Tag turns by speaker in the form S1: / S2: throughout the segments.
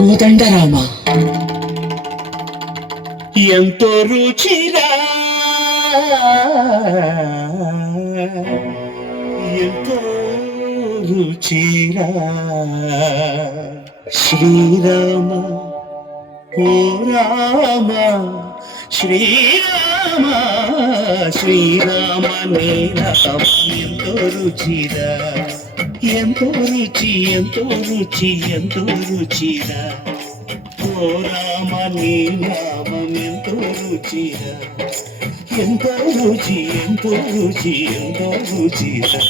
S1: కోదండరామ ఎంతో రుచిరా ఎంతో రుచిరా శ్రీరామ ఓ రామ శ్రీరామ శ్రీరామ నీ నామం ఎంతో రుచిరా ఎంతో రుచి ఎంతో రుచి ఎంతో రుచిరా. ఓ రామ నీ నామం ఎంతో రుచిరా. ఎంతో రుచి ఎంతో రుచి ఎంతో రుచిరా.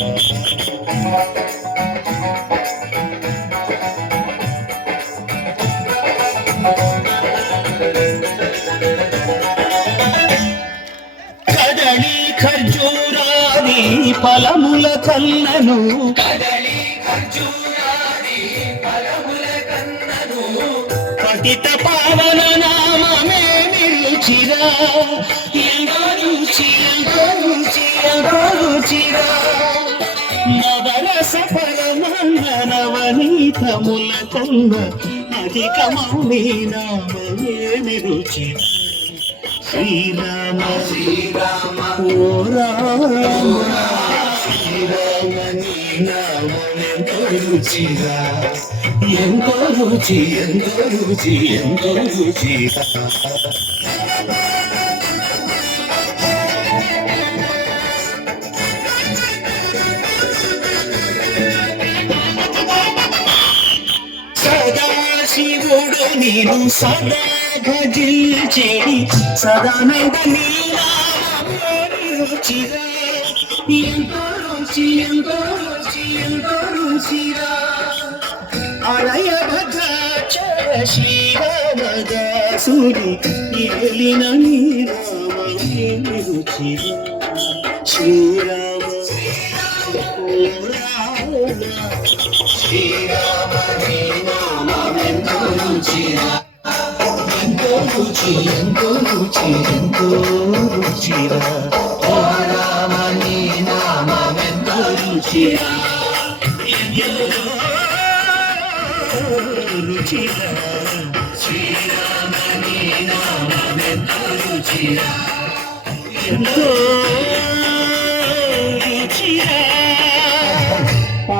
S1: కదళి ఖర్జూరాది ఫలముల కన్నను పతిత పావన నామమే నిలుచిరా. ఎంతో రుచి ఎంతో రుచి ఎంతో రుచిరా. నవరస పరమన్న నవనీతముల కన్న అధికమౌ నీ నామమే నిరుచిరా శ్రీరామ శ్రీరామ. ఓ రామ. రుచిరా ఎంతో రుచి ఎంతో రుచి ఎంతో రుచిరా సదా శివుడు నేను సదా గజిల్చేడి సదానంద నీరాచిరా ఎంతో రుచి ఎంతో రుచి ఎంతో రుచిరా. అరయ భద్రాచర శ్రీరామదాసుని ఏలిన నీరామే రుచిరా. శ్రీరామ శ్రీరామ రుచిరా ఎంతో రుచి ఎంతో రుచి ఎంతో రుచిరా. రుచిరా ఎంతో రుచిరా శ్రీరామ నీ రుచిరా. ఎంతో